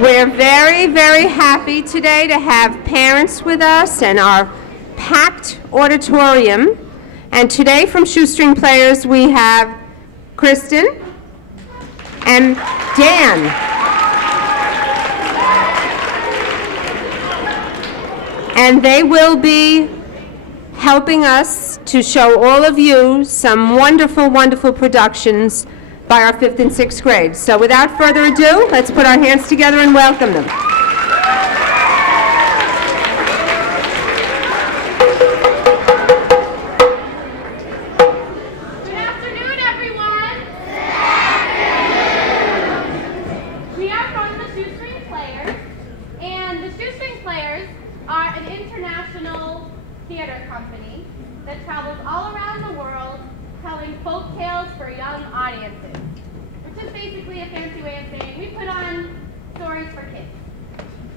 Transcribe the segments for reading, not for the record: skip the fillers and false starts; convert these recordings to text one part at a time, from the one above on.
We're very, very happy today to have parents with us and our packed auditorium. And today from Shoestring Players we have Kristen and Dan. And they will be helping us to show all of you some wonderful, wonderful productions by our 5th and 6th grades. So without further ado, let's put our hands together and welcome them. Good afternoon, everyone. We are from the Shoestring Players, and the Shoestring Players are an international theater company that travels all around the world telling folk tales for young audiences, which is basically a fancy way of saying we put on stories for kids.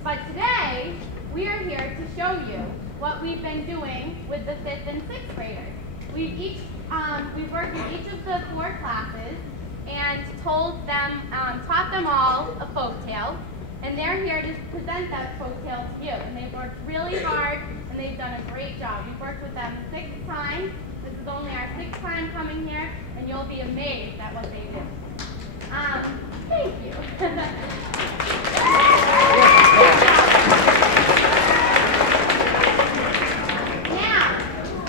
But today, we are here to show you what we've been doing with the 5th and 6th graders. We've worked with each of the 4 classes and taught them all a folk tale, and they're here to present that folk tale to you. And they've worked really hard, and they've done a great job. We've worked with them 6 times. This is only our 6th time coming here, and you'll be amazed at what they do. Thank you. Now,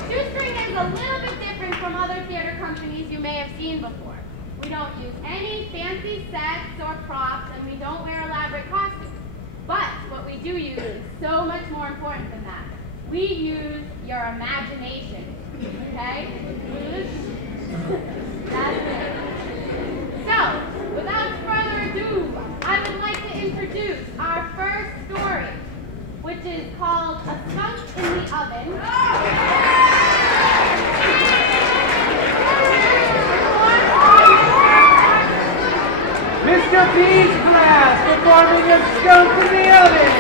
Shoestring is a little bit different from other theater companies you may have seen before. We don't use any fancy sets or props, and we don't wear elaborate costumes. But what we do use is so much more important than that. We use your imagination. Okay? That's it. So, without further ado, I would like to introduce our first story, which is called A Skunk in the Oven. Mr. P's class performing A Skunk in the Oven.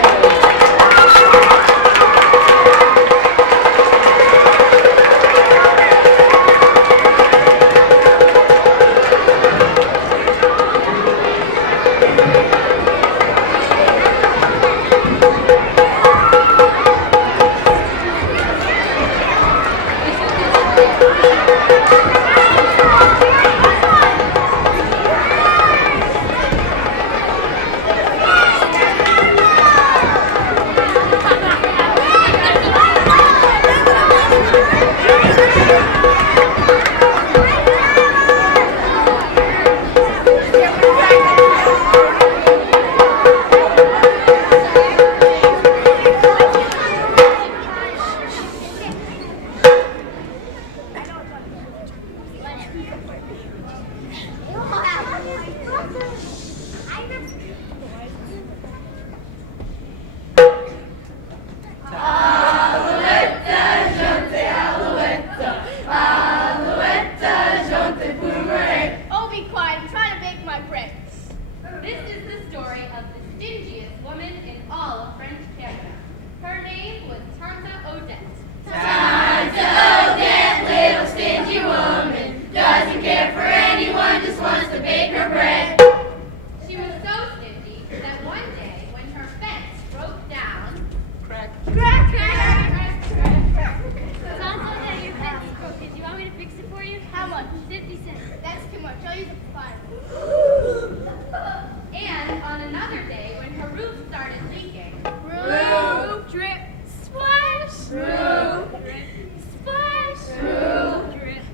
And on another day, when her roof started leaking, Roof drip, splash. Roof drip, splash. Roof drip,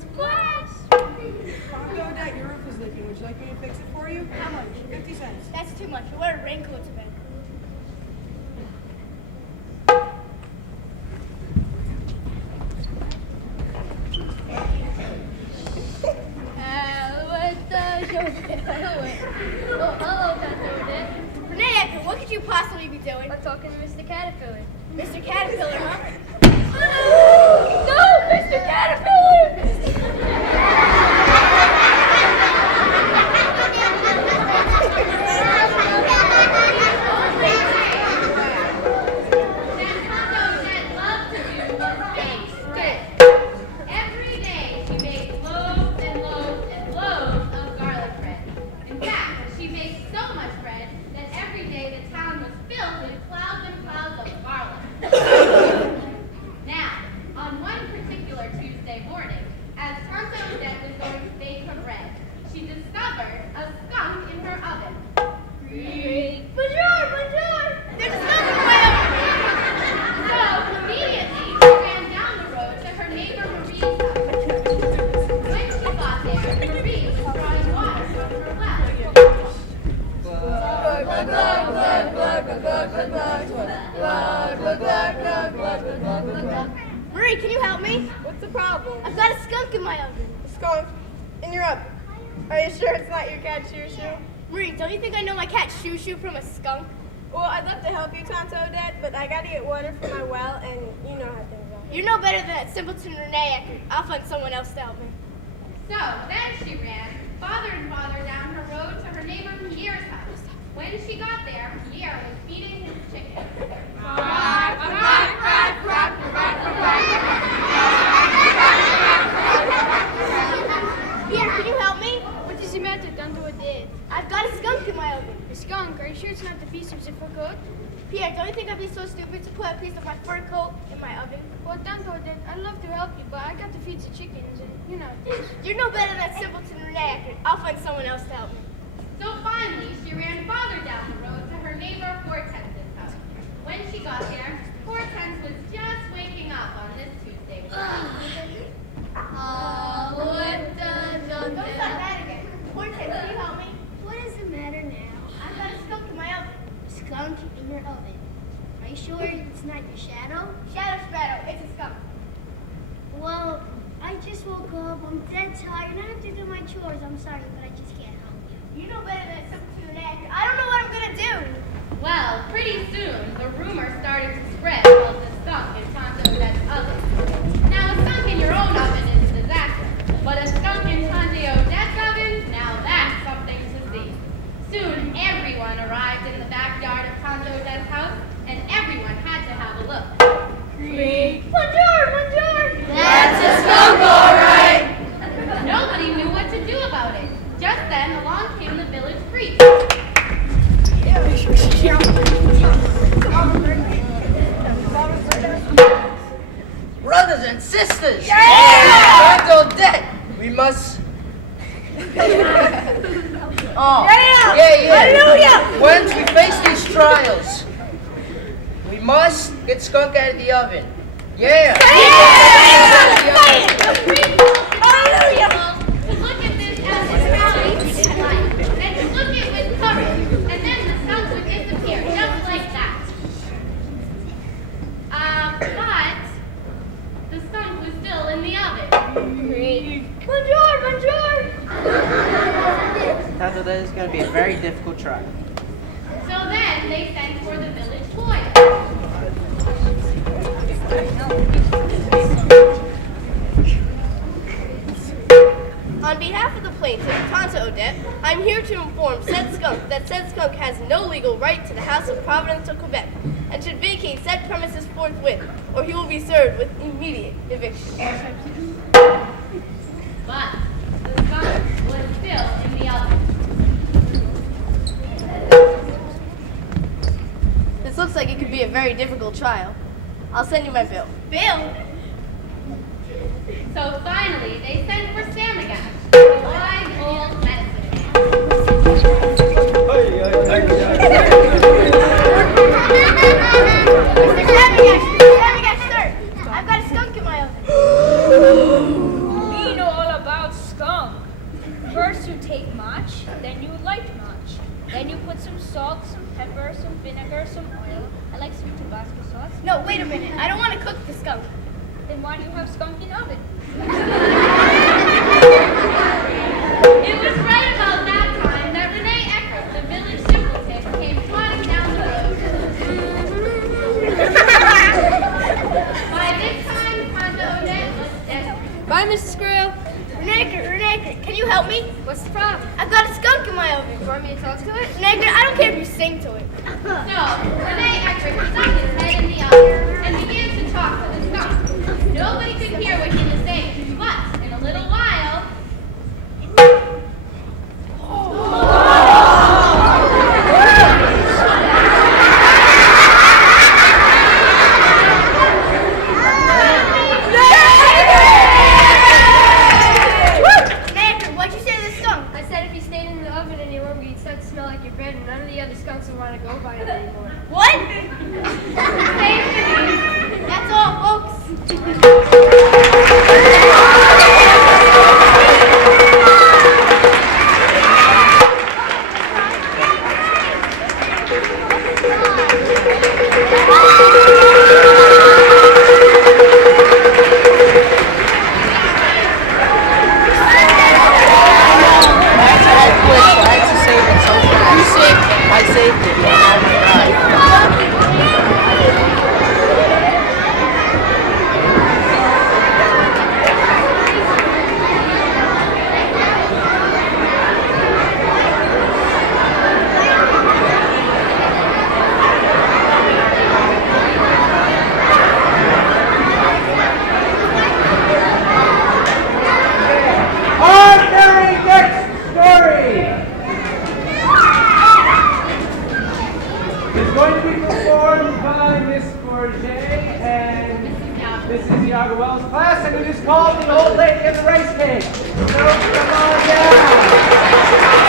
splash. Odette, your roof is leaking. Would you like me to fix it for you? How much? 50 cents. That's too much. We'll wear a raincoat to bed. Renee, what could you possibly be doing? We're talking to Mr. Caterpillar. Mr. Caterpillar, huh? No, Mr. Caterpillar! Every Bonjour, bonjour. There's a skunk in my oven. So immediately she ran down the road to her neighbor Marie's house. When she got there, Marie was drawing water from her well. Marie, can you help me? What's the problem? I've got a skunk in my oven. Skunk in your oven. Are you sure it's not your cat Shoo Shoo? Marie, don't you think I know my cat Shoo Shoo from a skunk? Well, I'd love to help you, Tonto Dad, but I gotta get water from my well, and you know how things are. You're no better than that simpleton Renee Eckert. I'll find someone else to help me. So then she ran farther and farther down her road to her neighbor Pierre's house. When she got there, Pierre was feeding his chicken. Pierre, can you help me? What does it matter? Don't do what did. I've got a skunk in my oven. A skunk? Are you sure it's not the piece of zipper coat? Pierre, don't you think I'd be so stupid to put a piece of my fur coat in my oven? Well, don't do that. I'd love to help you, but I got to feed the chickens, and you know this. You're no better than that simpleton Renee Eckert. I'll find someone else to help me. So finally, she ran farther down the road to her neighbor Hortense's house. When she got there, Hortense was just waking up on this Tuesday. Don't start that again. Hortense, can you help me? What is the matter now? I've got a skunk in my oven. Skunk in your oven. Are you sure it's not your shadow? Shadow Sparrow, it's a skunk. Well, I just woke up. I'm dead tired and I have to do my chores. I'm sorry, but I just can't help you. You know better than simpleton Renee Eckert. I don't know what I'm gonna do. Well, pretty soon, the rumor started to spread about the skunk in Tonto Odette's oven. Now, a skunk in your own oven is a disaster, but a skunk in Tonto Odette's oven, now that's something to see. Soon, everyone arrived in the backyard of Tonto Odette's house, and everyone had to have a look. Bonjour, bonjour. That's a skunk, all right. Nobody knew what to do about it. Just then, along came the village priest. Brothers and sisters! Yeah! Tonto Odette! We must... Oh, yeah. Once we face these trials, we must get skunk out of the oven. Yeah! To look at this as a reality in life, and to look it with courage, and then the skunk would disappear, just like that. But the skunk was still in the oven. Bonjour, bonjour. Tonto Odette is going to be a very difficult trial. So then they sent for the village boy. On behalf of the plaintiff, Tonto Odette, I'm here to inform said skunk that said skunk has no legal right to the House of Providence of Quebec and should vacate said premises forthwith, or he will be served with immediate eviction. But the skunk was still in the oven. This looks like it could be a very difficult trial. I'll send you my bill. Bill? So finally, they sent for Samigash, the wise old medicine man. Samigash, sir! I've got a skunk in my oven. We know all about skunk. First you take much, then you light much. Then you put some salt, some pepper, some vinegar, some oil. I like some Tabasco sauce. No, wait a minute. I don't want to cook the skunk. Then why do you have skunk in oven? It was right about that time that Renee Eckert, the village simpleton, came trotting down the road. By this time, Tonto Odette was desperate. Bye, Mrs. Squirrel. Renee Eckert, can you help me? What's the problem? I've got a skunk in my oven. You want me to talk to it? Renee Eckert, I don't care if you sing to it. So, Renee Eckert stuck his head in the oven and began to talk to the skunk. Nobody could hear what he was saying, but in a little while, Renee Eckert, what'd you say to the skunk? I said if you stayed in the oven any longer, you'd start to smell like your bread, and none of the want to go by it anymore. What? That's all, folks. I saved it. Oh my God. Our very next story is going to be performed by Miss Bourget and Mrs. Yagerwell's class, and it is called The Old Lady and the Rice Cake. So come on down.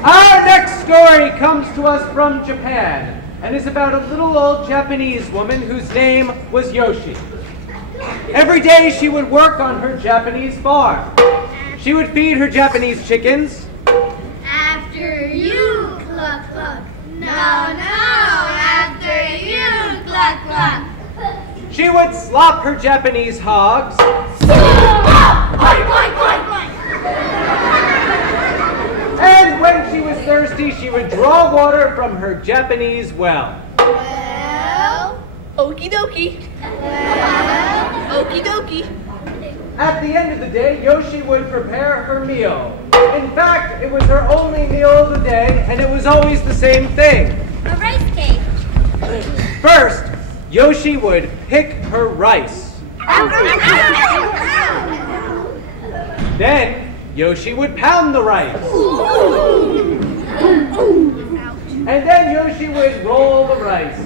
Our next story comes to us from Japan and is about a little old Japanese woman whose name was Yoshi. Every day she would work on her Japanese farm. She would feed her Japanese chickens. After you, cluck, cluck. No, after you, cluck, cluck. She would slop her Japanese hogs. And when she was thirsty, she would draw water from her Japanese well. Well, okie dokie. Well, okie dokie. At the end of the day, Yoshi would prepare her meal. In fact, it was her only meal of the day, and it was always the same thing. A rice cake. First, Yoshi would pick her rice. Then, Yoshi would pound the rice. And then Yoshi would roll the rice.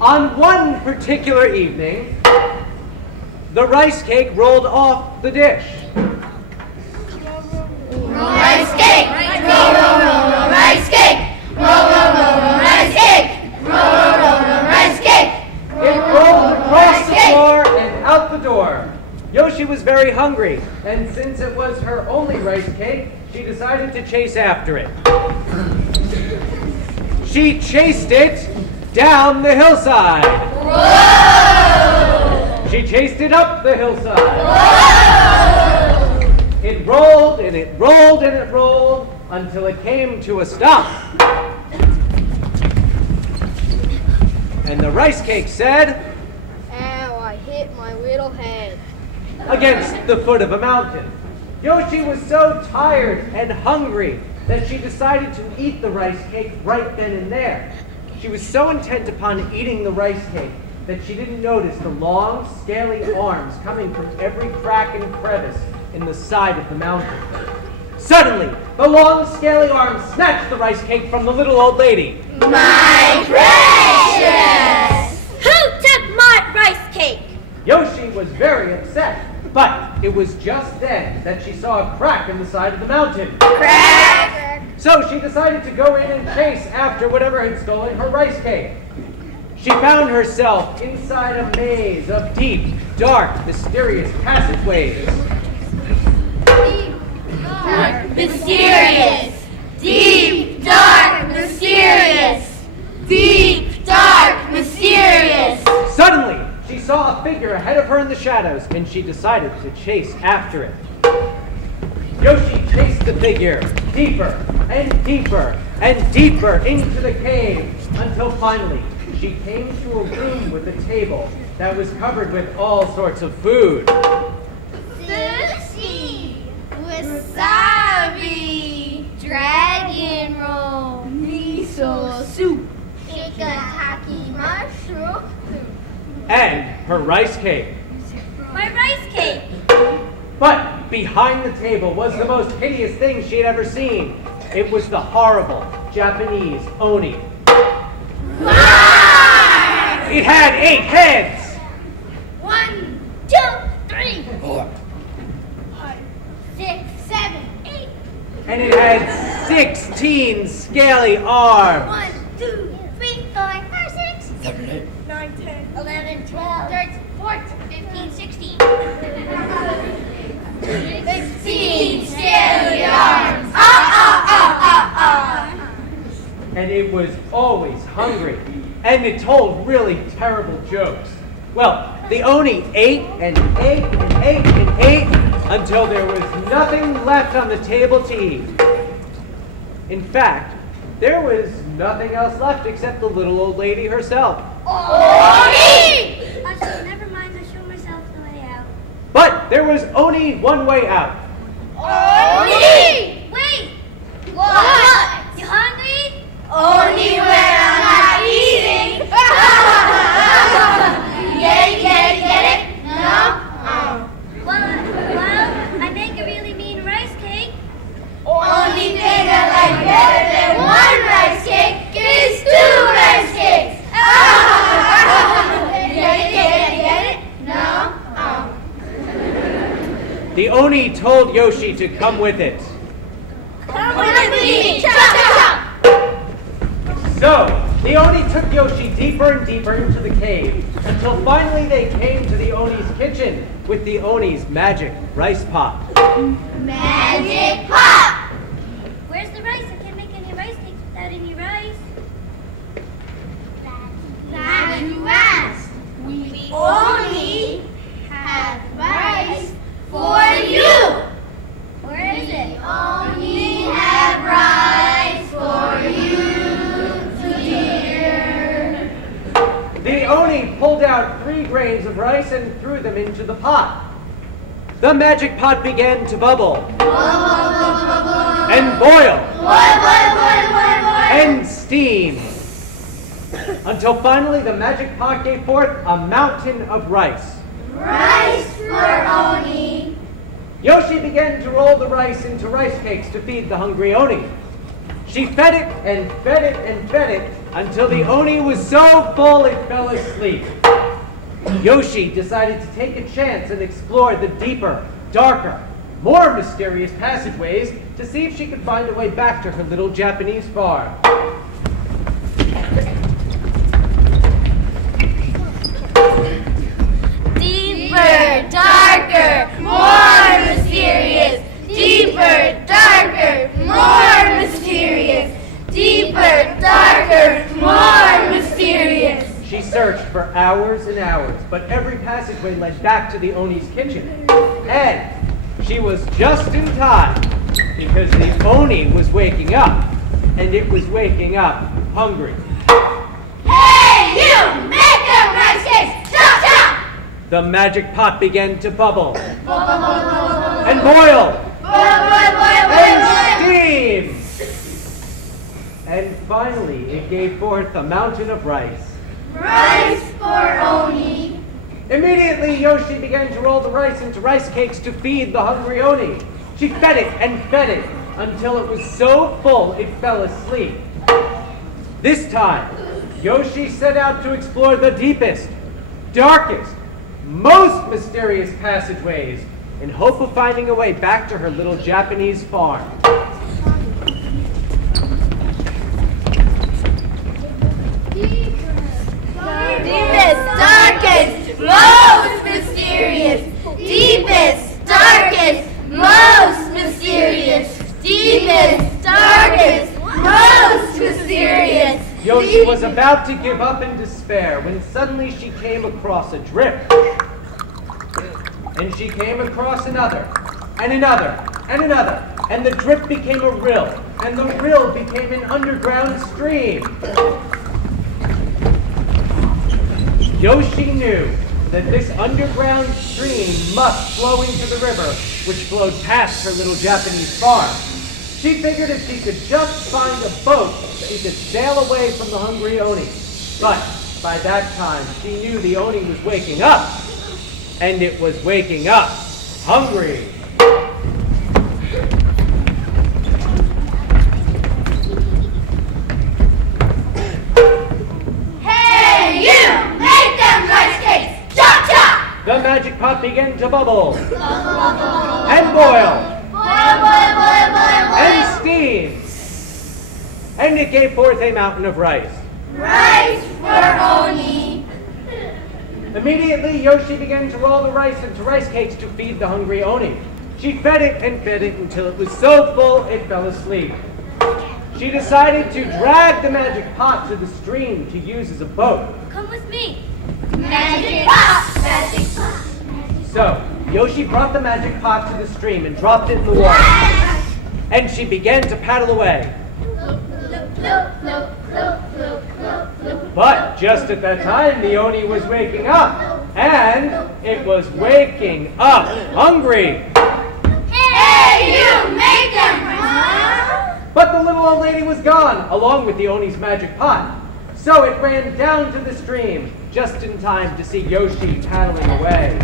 On one particular evening, the rice cake rolled off the dish. Rice cake. Roll, roll, roll, roll, rice cake. Roll, roll, roll, roll, rice cake. Roll, roll, roll, roll, rice cake. It rolled across the floor and out the door. Yoshi was very hungry, and since it was her only rice cake, she decided to chase after it. She chased it down the hillside. Whoa! She chased it up the hillside. Whoa! It rolled and it rolled and it rolled until it came to a stop. And the rice cake said, Ow, I hit my little head. against the foot of a mountain. Yoshi was so tired and hungry that she decided to eat the rice cake right then and there. She was so intent upon eating the rice cake that she didn't notice the long, scaly arms coming from every crack and crevice in the side of the mountain. Suddenly, the long, scaly arms snatched the rice cake from the little old lady. My precious! Who took my rice cake? Yoshi was very upset, but it was just then that she saw a crack in the side of the mountain. Crack! So she decided to go in and chase after whatever had stolen her rice cake. She found herself inside a maze of deep, dark, mysterious passageways. Mysterious! Deep, dark, mysterious! Deep, dark, mysterious! Suddenly, she saw a figure ahead of her in the shadows, and she decided to chase after it. Yoshi chased the figure deeper and deeper and deeper into the cave until finally she came to a room with a table that was covered with all sorts of food. Sushi, wasabi, dragon roll, miso soup, shiitake mushroom, And her rice cake. My rice cake. But behind the table was the most hideous thing she had ever seen. It was the horrible Japanese oni. It had 8 heads. 1, 2, 3, 4, 5, 6, 7, 8. And it had 16 scaly arms. 1, 2, 3, 4, 5, 6, 7, 8, 9, 10, 11, 12, 13, 14, 15, 16. 16 scaly arms. And it was always hungry. And it told really terrible jokes. Well, the oni ate and ate and ate and ate until there was nothing left on the table to eat. In fact, there was nothing else left except the little old lady herself. Oni! Never mind, I'll show myself the way out. But there was only one way out. Oni! Wait! What? You hungry? Only when I'm not eating. Get it? No? Well, I make a really mean rice cake. Only thing I like better than 1 rice cake is 2 rice cakes. Get it? No? The oni told Yoshi to come with it. Come with me! Chop, chop! So, the oni took Yoshi deeper and deeper into the cave until finally they came to the oni's kitchen with the oni's magic rice pot. Magic pot! Where's the rice? I can't make any rice cakes without any rice. Glad you asked. We only have rice for you. Where is it? We only have rice for you, dear. The oni pulled out 3 grains of rice and threw them into the pot. The magic pot began to bubble and boil and steam until finally the magic pot gave forth a mountain of rice. Rice for Oni. Yoshi began to roll the rice into rice cakes to feed the hungry oni. She fed it and fed it and fed it until the oni was so full it fell asleep. Yoshi decided to take a chance and explore the deeper, darker, more mysterious passageways to see if she could find a way back to her little Japanese farm. Deeper, darker, more mysterious. Deeper, darker, more mysterious. Deeper, darker, more mysterious. She searched for hours and hours, but every passageway led back to the Oni's kitchen. And she was just in time, because the Oni was waking up, and it was waking up hungry. Hey, you! Make them rice cakes! Chop, chop! The magic pot began to bubble, and Boil, and steam. And finally, it gave forth a mountain of rice. Rice for Oni. Immediately, Yoshi began to roll the rice into rice cakes to feed the hungry Oni. She fed it and fed it until it was so full it fell asleep. This time, Yoshi set out to explore the deepest, darkest, most mysterious passageways in hope of finding a way back to her little Japanese farm. Deepest, darkest, most mysterious. Deepest, darkest, most mysterious. Deepest, darkest, most mysterious. Yoshi was about to give up in despair when suddenly she came across a drip. And she came across another, and another, and another, and the drip became a rill, and the rill became an underground stream. Yoshi knew that this underground stream must flow into the river, which flowed past her little Japanese farm. She figured if she could just find a boat, she could sail away from the hungry Oni. But by that time, she knew the Oni was waking up, and it was waking up hungry. Hey, you! Make them rice cakes! Chop, chop! The magic pot began to bubble, and boil, and steam, and it gave forth a mountain of rice. Rice for Oni. Immediately, Yoshi began to roll the rice into rice cakes to feed the hungry Oni. She fed it until it was so full it fell asleep. She decided to drag the magic pot to the stream to use as a boat. Come with me. Magic pot! Magic pot! So, Yoshi brought the magic pot to the stream and dropped it in the water. And she began to paddle away. But just at that time, the Oni was waking up. And it was waking up hungry. Hey, you! Make them rice! But the little old lady was gone, along with the Oni's magic pot. So it ran down to the stream, just in time to see Yoshi paddling away.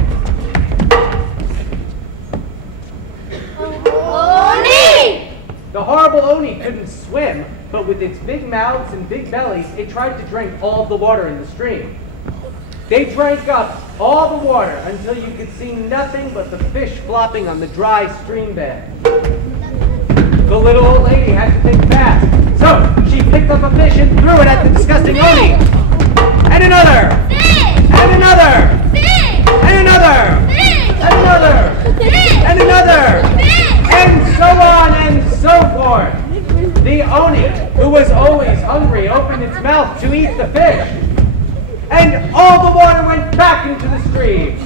Oni! The horrible Oni couldn't swim, but with its big mouths and big bellies, it tried to drink all of the water in the stream. They drank up all the water until you could see nothing but the fish flopping on the dry stream bed. The little old lady had to think fast, so she picked up a fish and threw it at the disgusting Oni. And another! And another! And another! And another! And another! And so on and so forth. The Oni, who was always hungry, opened its mouth to eat the fish. And all the water went back into the stream.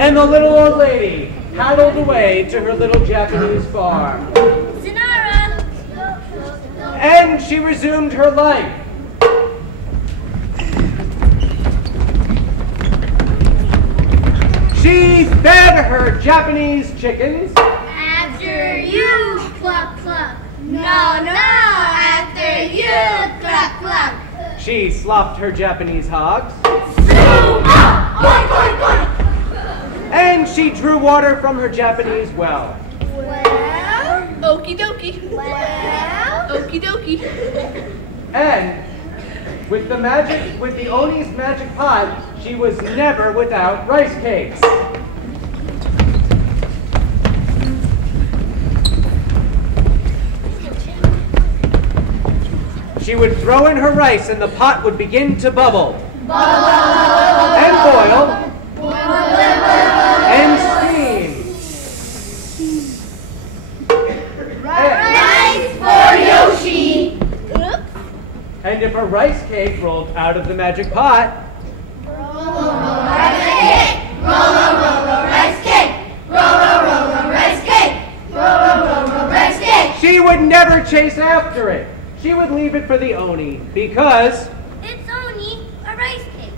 And the little old lady paddled away to her little Japanese farm. Zanara! And she resumed her life. She fed her Japanese chickens. After you, cluck, cluck. No, after you, cluck, cluck. She slopped her Japanese hogs. And she drew water from her Japanese well. Well, okie dokie. Well, Okie dokie. And with the Oni's magic pot, she was never without rice cakes. She would throw in her rice and the pot would begin to bubble. And boil. And steam. rice for Yoshi. And if a rice cake rolled out of the magic pot, Rice cake. Roll, rice cake. Roll, rice cake. Roll, rice cake. she would never chase after it. She would leave it for the Oni because It's only a rice cake.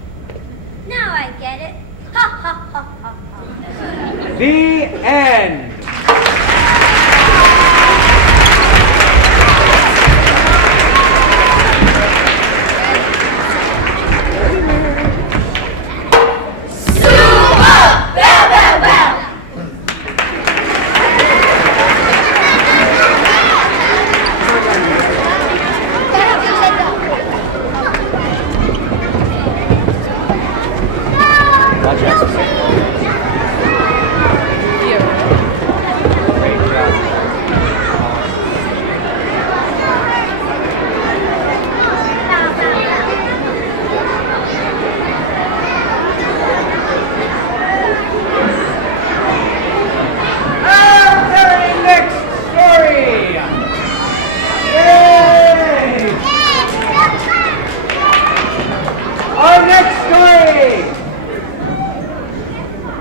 Now I get it. Ha ha ha ha ha. the end.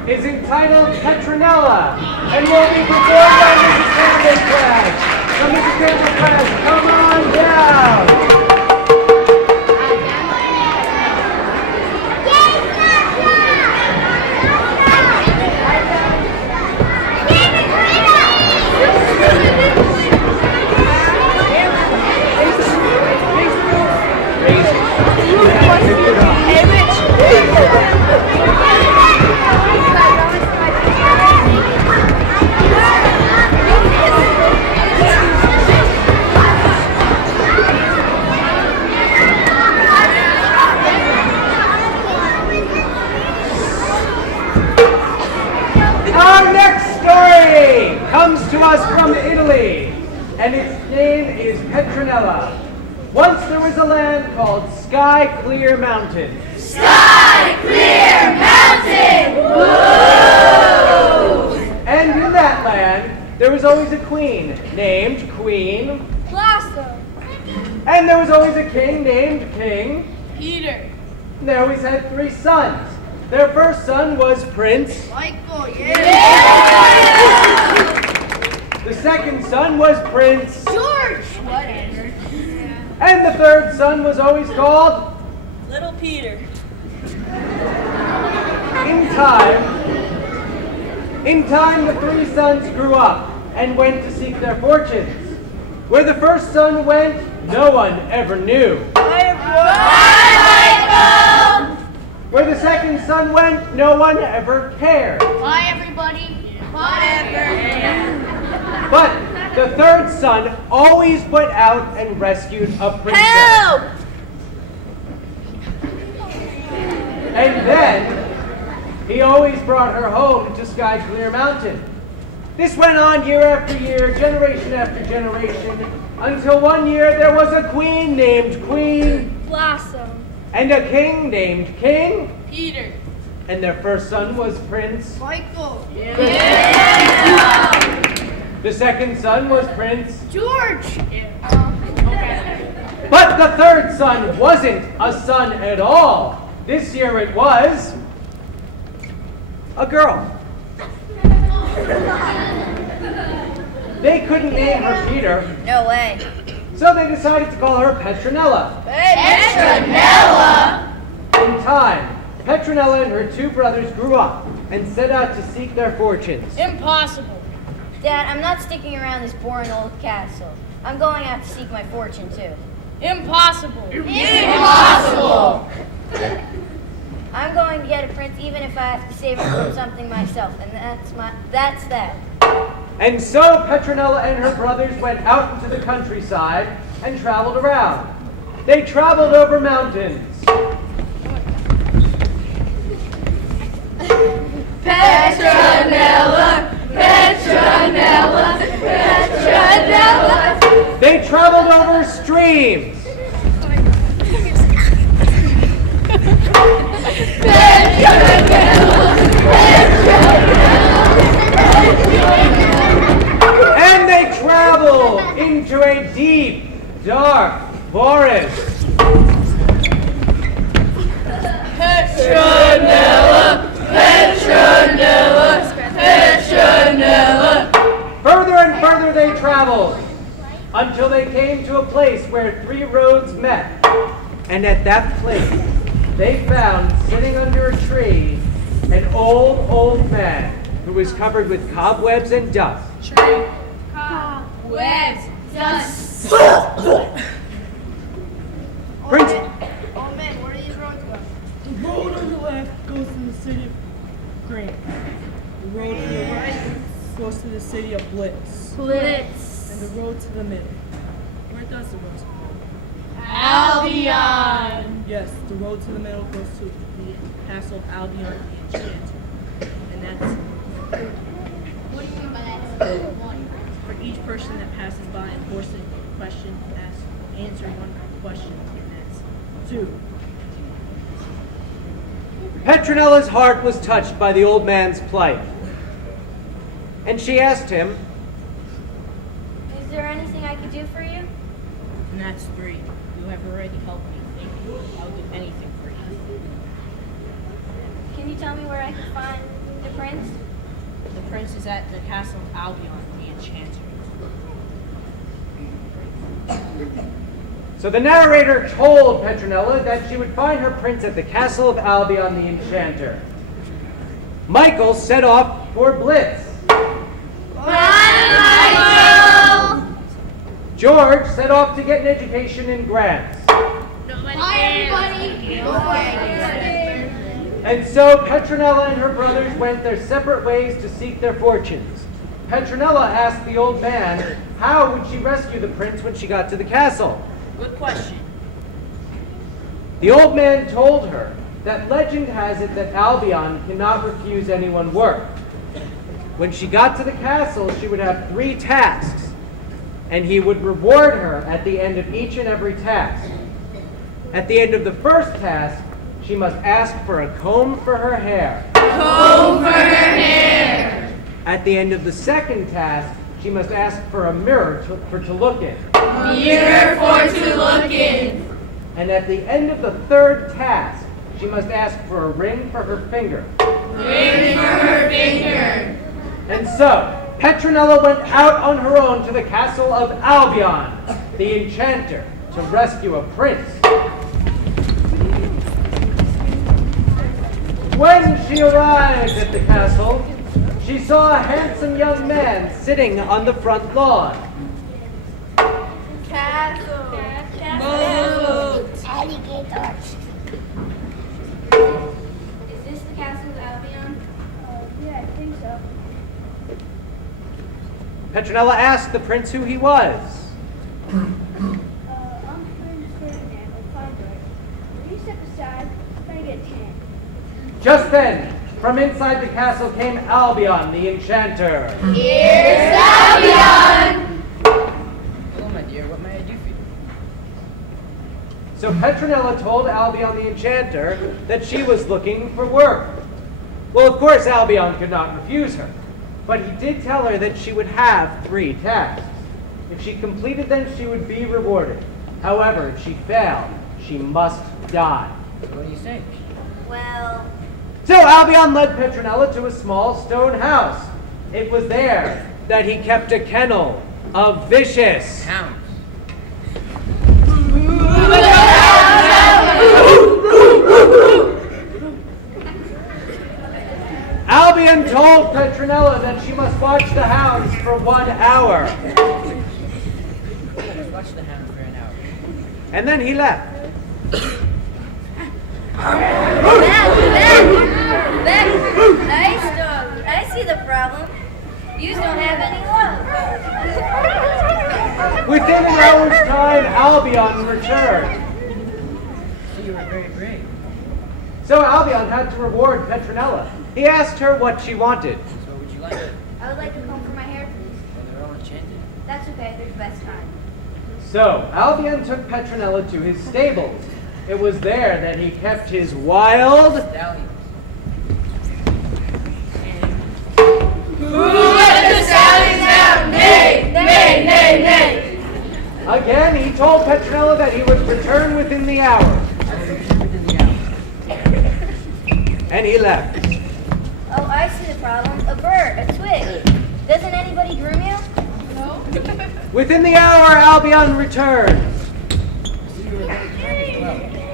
Is entitled Petronella and will be performed by birthday flag. Come to the table, flag. Come on down. Our next story comes to us from Italy, and its name is Petronella. Once there was a land called Sky Clear Mountain. Sky Clear Mountain! Woo! And in that land, there was always a queen named Queen. Blossom. And there was always a king named King. Peter. And they always had 3 sons. Their first son was Prince. Michael, The second son was Prince. George. And the third son was always called Little Peter. In time, the 3 sons grew up and went to seek their fortunes. Where the first son went, no one ever knew. Bye, Where the second son went, no one ever cared. Bye, everybody. But the third son always went out and rescued a princess. Help! And then, he always brought her home to Sky Clear Mountain. This went on year after year, generation after generation, until one year there was a queen named Queen, Blossom. and a king named King, Peter. and their first son was Prince. Michael. The second son was Prince. George. But the third son wasn't a son at all. This year it was a girl. They couldn't name her Peter, No way. so they decided to call her Petronella. Petronella! In time, Petronella and her 2 brothers grew up and set out to seek their fortunes. Impossible. Dad, I'm not sticking around this boring old castle. I'm going out to seek my fortune, too. Impossible. Impossible! I'm going to get a prince even if I have to save it from something myself, and that's that. And so Petronella and her brothers went out into the countryside and traveled around. They traveled over mountains. Petronella! Petronella! Petronella! They traveled over streams. And they traveled into a deep, dark forest. Petronella! Petronella! Petronella! Further and further they traveled until they came to a place where 3 roads met. And at that place, they found, sitting under a tree, an old man who was covered with cobwebs and dust. Cobwebs. Dust. Prince, Oh man, what are these roads going? The road on the left goes to the city of Green. The road to the right goes to the city of Blitz. Blitz. And the road to the middle. Where does the road to the middle? Albion. Yes, the road to the middle goes to the castle of Albion the Enchanter. And that's What do you mean by that? for each person that passes by and forces a question, answer one question, and that's 2. Petronella's heart was touched by the old man's plight. And she asked him, Is there anything I could do for you? And that's 3. You have already helped me. Thank you. I'll do anything for you. Can you tell me where I can find the prince? The prince is at the castle of Albion the Enchanter. So the narrator told Petronella that she would find her prince at the castle of Albion the Enchanter. Michael set off for Blitz. George set off to get an education in Grants. And so Petronella and her brothers went their separate ways to seek their fortunes. Petronella asked the old man, how would she rescue the prince when she got to the castle? Good question. The old man told her that legend has it that Albion cannot refuse anyone work. When she got to the castle, she would have 3 tasks, and he would reward her at the end of each and every task. At the end of the first task, she must ask for a comb for her hair. Comb for her hair. At the end of the second task, she must ask for a mirror to look in. Mirror for to look in. And at the end of the third task, she must ask for a ring for her finger. Ring for her finger. And so, Petronella went out on her own to the castle of Albion, the Enchanter, to rescue a prince. When she arrived at the castle, she saw a handsome young man sitting on the front lawn. Castle. Alligators. Is this the castle of Albion? Yeah, I think so. Petronella asked the prince who he was. I'm Prince Ferdinand of Feinberg. Will you step aside? I'm trying to get tan. Just then, from inside the castle came Albion, the Enchanter. Here's Albion. Hello, my dear. What may I do for you? So Petronella told Albion, the Enchanter, that she was looking for work. Well, of course, Albion could not refuse her, but he did tell her that she would have 3 tasks. If she completed them, she would be rewarded. However, if she failed, she must die. What do you say? Well, So Albion led Petronella to a small stone house. It was there that he kept a kennel of vicious Hounds. Albion told Petronella that she must watch the hounds for 1 hour. Watch the hound for an hour. And then he left. Nice dog. I see the problem. You don't have any love. Within an hour's time, Albion returned. So you were very brave. So Albion had to reward Petronella. He asked her what she wanted. So what would you like? Well, I would like to comb for my hair, please. they're all enchanted. That's okay. There's best time. So Albion took Petronella to his stables. It was there that he kept his wild. Stallions. Who let the stallions out? Nay, nay, nay, nay. Again, he told Petronella that he would return within the hour. I will return within the hour. And he left. Oh, I see the problem. A bird, a twig. Doesn't anybody groom you? No. Within the hour, Albion returned. So you were very kind as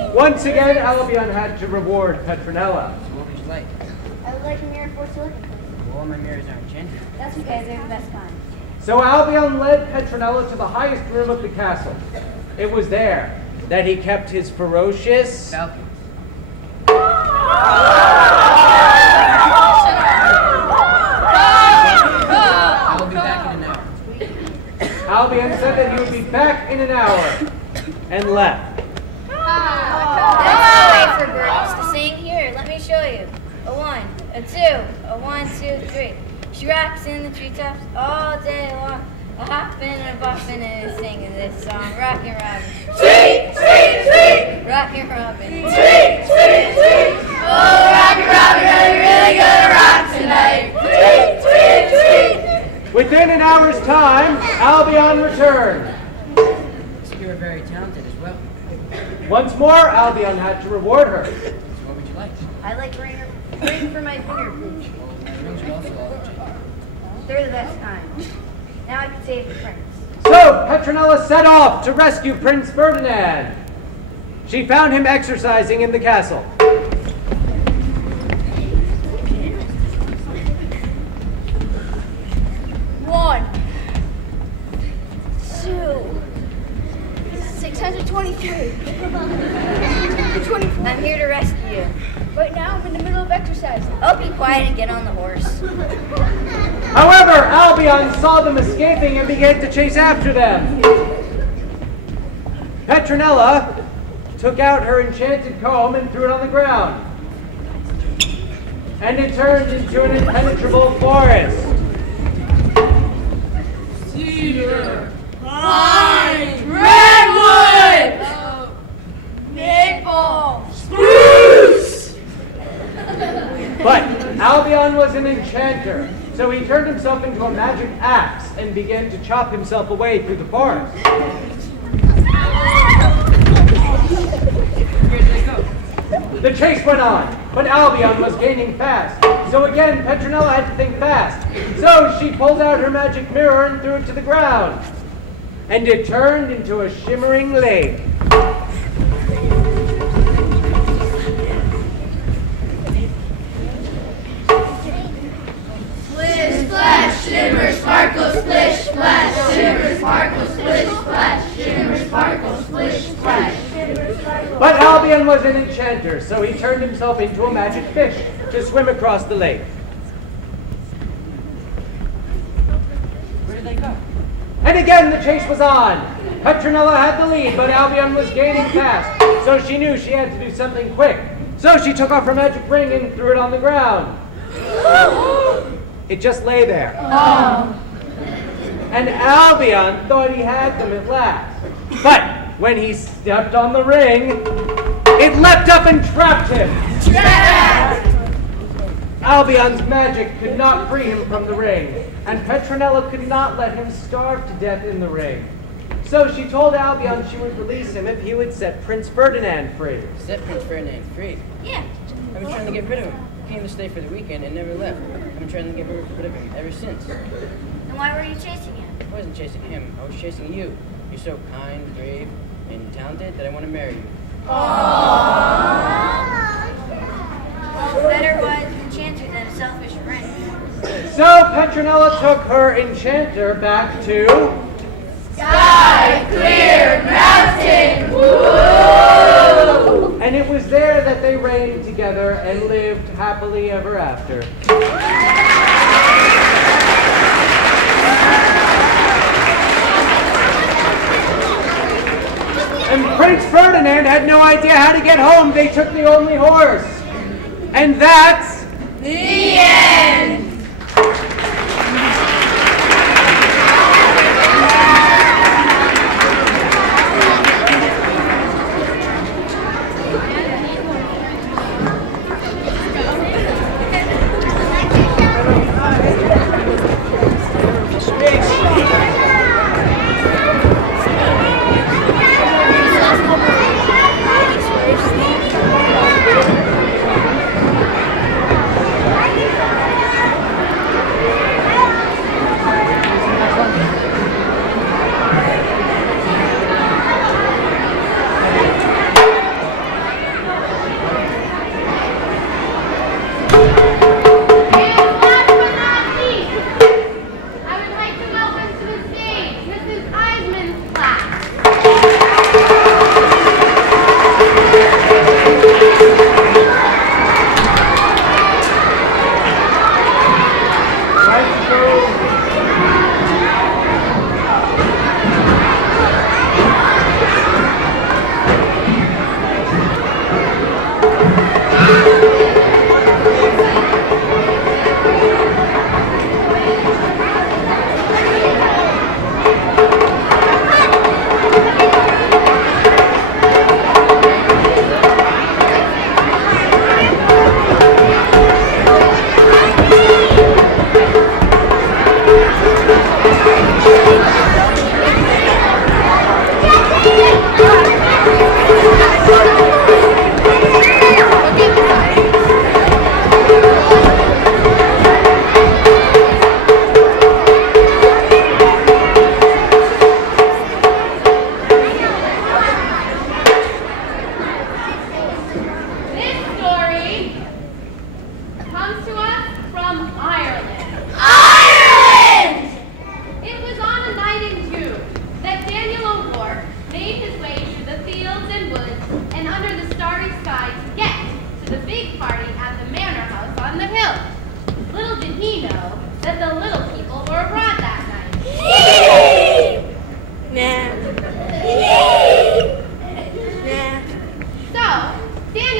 well. Once again, Albion had to reward Petronella. So what would you like? I would like a mirror for silicon, please. Well, all my mirrors are enchanted. That's okay. They're the best kind. So Albion led Petronella to the highest room of the castle. It was there that he kept his ferocious. Falcons. I will be back in an hour. Albion said that he would be back in an hour and left. That's the way for birds to sing. Here, let me show you. A 1, a 2, a 1, 2, 3. She rocks in the treetops all day long, a hopping and a bopping and singing this song. Rockin' Robin. Sweet, sweet, sweet. Rockin' Robin. Sweet, sweet, sweet. Oh, Rocky Robin, are you really gonna rock tonight? Sweet, sweet, sweet. Within an hour's time, Albion returned. So you were very talented as well. Once more, Albion had to reward her. So what would you like? I like ring for my finger, please. Well, my rings are also all enchanted. They're the best kind. Now I can save the prince. So Petronella set off to rescue Prince Ferdinand. She found him exercising in the castle. One, 2, 623. 24. I'm here to rescue you. Right now, I'm in the middle of exercising. Oh, be quiet and get on the horse. However, Albion saw them escaping and began to chase after them. Petronella took out her enchanted comb and threw it on the ground. And it turned into an impenetrable forest. Cedar, pine, redwood, maple, spruce. But Albion was an enchanter, so he turned himself into a magic axe and began to chop himself away through the forest. The chase went on, but Albion was gaining fast. So again, Petronella had to think fast. So she pulled out her magic mirror and threw it to the ground. And it turned into a shimmering lake. Splish, splash, shimmer, sparkle, splish, splash, shimmer, sparkle, splish, splash, shimmer, sparkle, splish, splash. But Albion was an enchanter, so he turned himself into a magic fish to swim across the lake. Where did they go? And again the chase was on. Petronella had the lead, but Albion was gaining fast, so she knew she had to do something quick. So she took off her magic ring and threw it on the ground. It just lay there. And Albion thought he had them at last. But when he stepped on the ring, it leapt up and trapped him. Albion's magic could not free him from the ring, and Petronella could not let him starve to death in the ring. So she told Albion she would release him if he would set Prince Ferdinand free. Set Prince Ferdinand free? Yeah. I've been trying to get rid of him. He came to stay for the weekend and never left. I've been trying to get rid of him ever since. Then why were you chasing him? I wasn't chasing him. I was chasing you. You're so kind, brave, and talented that I want to marry you. Better wise enchanter than a selfish friend. So Petronella took her enchanter back to Sky, clear, mountain, woo! and it was there that they reigned together and lived happily ever after. And Prince Ferdinand had no idea how to get home. They took the only horse. And that's The end.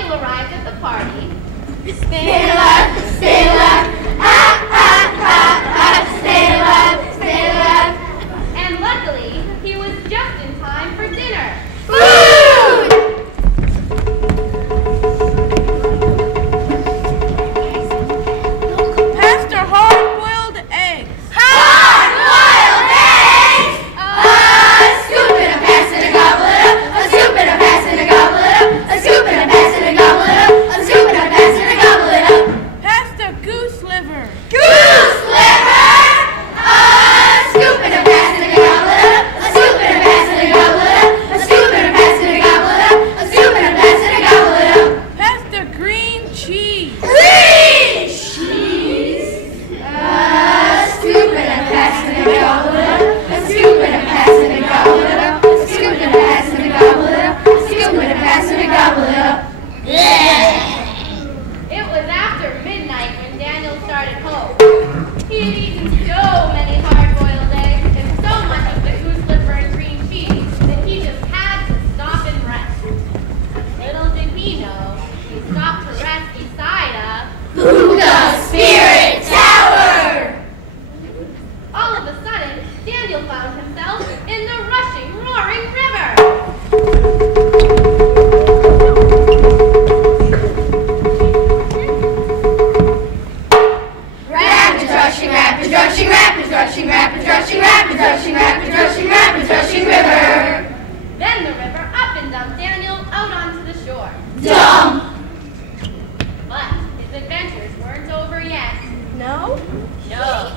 Daniel arrived at the party. Stay alive, stay alive. Stay alive, stay alive. And luckily, he was just in time for dinner. Food! Pastor, hard-boiled eggs. Hard-boiled eggs! A scoop and a pass and a gobble it up. A scoop and a pass and a gobble it up. A scoop and a pass and a gobble it up. A scoop and a pass and a gobble it up. Pastor, goose liver. Goose liver! A scoop and a pass and a gobble it up. A scoop and a pass and a gobble it up. A scoop and a pass and a gobble it up. A scoop and a pass and a gobble it up. Pastor, green cheese. Green cheese! A scoop and a pass and a gobble it up. A scoop and a pass and a gobble it up. A scoop and a pass and a gobble it up. A scoop and a pass and a gobble it up. It was after midnight when Daniel started home. He had eaten so many hard-boiled eggs and so much of the goose liver and green cheese that he just had to stop and rest. Little did he know, he stopped to rest beside a Buddha Spirit Tower! All of a sudden, Daniel found himself in the rushing, roaring river. Rapids rushing, rapids rushing, rapids rushing, rapids rushing, rapids rushing, rapids rushing, rapids rushing river. Then the river up and dumped Daniel out onto the shore. Dumb! But his adventures weren't over yet. No? No.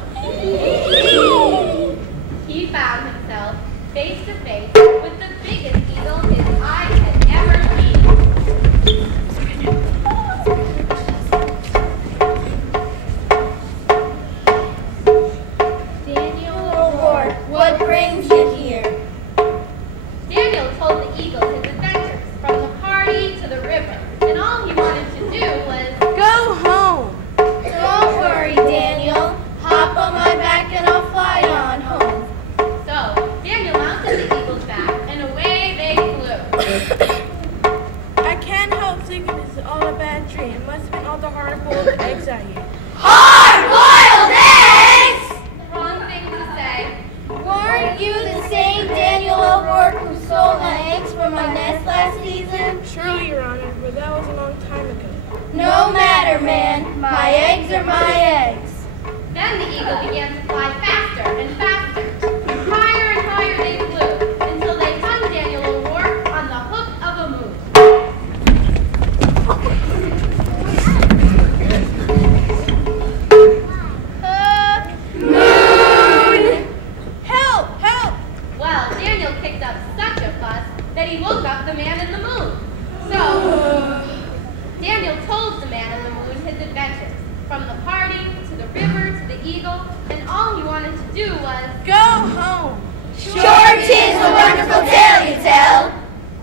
He found himself face to face with the biggest eagle his eyes had ever seen. Daniel O'Rourke, what brings you here? Daniel told the eagle his adventures from the party to the river, and all he wanted to do was Go home. Don't worry, Daniel. Hop on my back and I'll fly on home. so. Daniel mounted the eagle's back, and away they flew. I can't help thinking this is all a bad dream. It must have been all the hard-boiled eggs I ate. Hard-boiled eggs! Wrong thing to say. Weren't you the same Daniel O'Rourke who stole my eggs from my nest last season? Surely, Your Honor, but that was a long time ago. No matter, man. My eggs are my eggs. Then the eagle began to fly faster and faster. Higher and higher they flew, until they hung Daniel O'Rourke on the hook of a moon. Moon! Help! Help! Well, Daniel kicked up such a fuss that he woke up the man in the moon. So, Daniel told the man in the moon his adventures, from the party to the river to the eagle, and all he wanted to do was Go home. Sure, 'tis a wonderful tale you tell.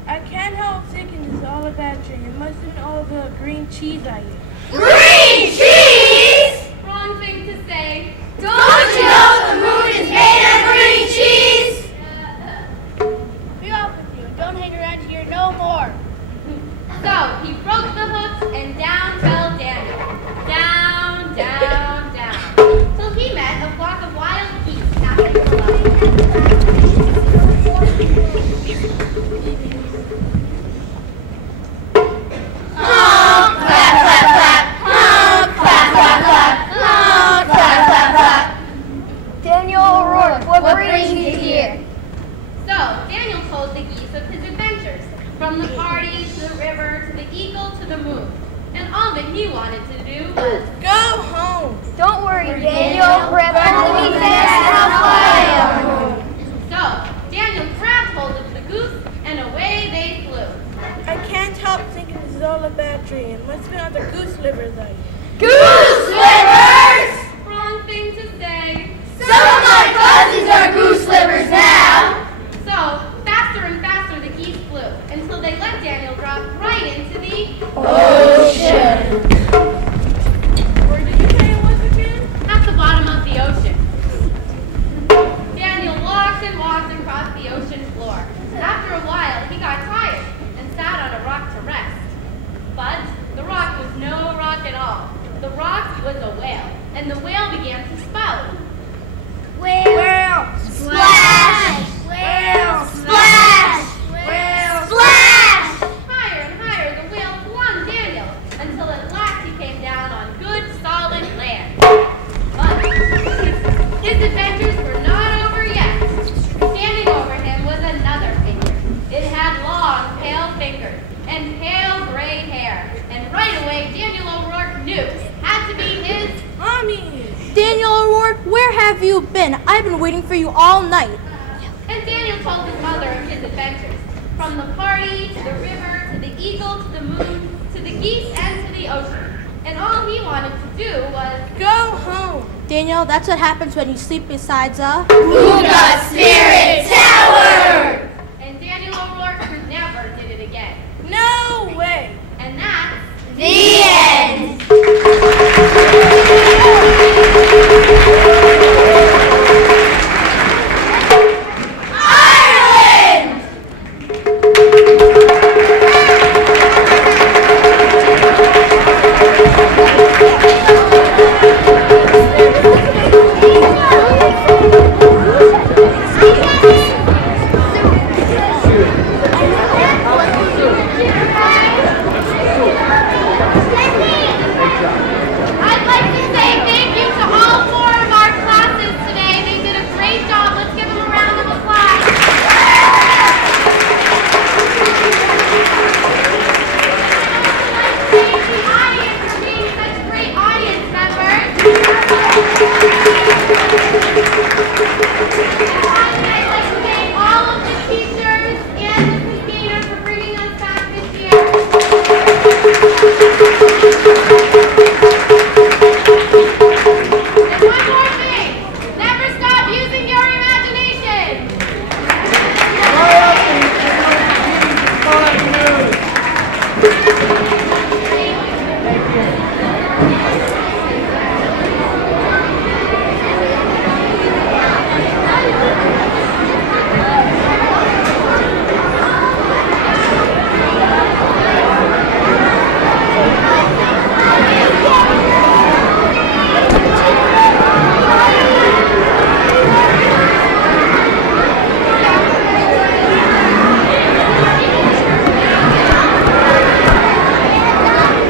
I can't help thinking this is all a bad dream. It must have been all the green cheese I ate. Green cheese! wrong thing to say. Don't you know the moon is made of green cheese? Be off with you. Don't hang around here no more. So he broke the hooks and down fell Daniel. Down, down, down. Till he met a flock of wild geese passing Honk, clap, clap, clap. Honk, clap, clap, clap. Honk, clap, clap, clap. Daniel O'Rourke, what brings you here? So Daniel told the geese of his adventures, from the party to the river to the eagle to the moon. And all that he wanted to do was Go home. Don't worry, Daniel. Grab hold of me fast and I'll fly on. So Daniel grabbed hold of the goose and away they flew. I can't help thinking this is all a bad dream. It must have been all the goose livers I ate. Goose livers! Wrong thing to say. Some of my cousins are goose livers now. So faster and faster the geese flew until they let Daniel drop right into the Ocean. Where did you say it was again? At the bottom of the ocean. Daniel walked and walked across the ocean floor. After a while, he got tired and sat on a rock to rest. But rock was a whale, and the whale began to spout. Whale. Splash. Whale. Splash. Whale. Splash. Higher and higher the whale flung Daniel, until at last he came down on good, solid land. But his adventures were not over yet. Standing over him was another figure. It had long, pale fingers and pale gray hair, and right away Daniel O'Rourke knew it had to be his Mommy! Daniel O'Rourke, where have you been? I've been waiting for you all night. And Daniel told his mother of his adventures, from the party, to the river, to the eagle, to the moon, to the geese, and to the ocean. And all he wanted to do was Go home. Daniel, that's what happens when you sleep beside a Buddha Spirit Tower!